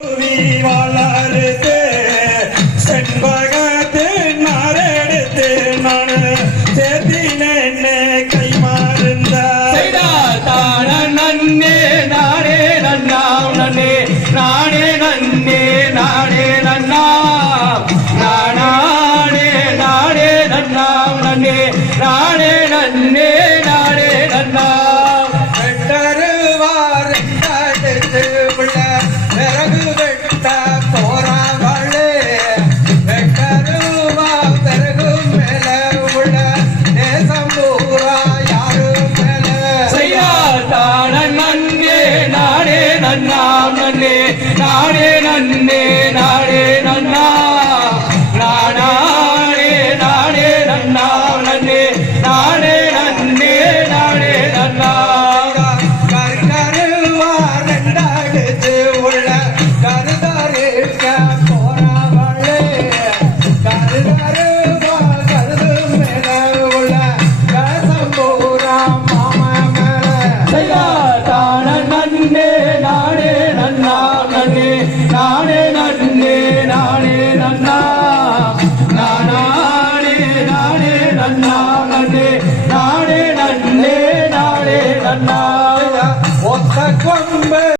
நானே செண்பகத்து நாரெடுத்து நான் சேர்த்தினேன் கை மாறுந்த தான நன்னே நன்னா நன்னே நானே நன்னே நானே நன்னா. நானே நானே நன்னா நன்னே நானே நன்னே நானே நன்னா. கருவார் உள்ள கருதாரிக்க போறாங்களே கருதருவா கருது மேல உள்ள தேசம் பூரா மாம மேல. கொண்டாயா ஒத்த கொம்பே.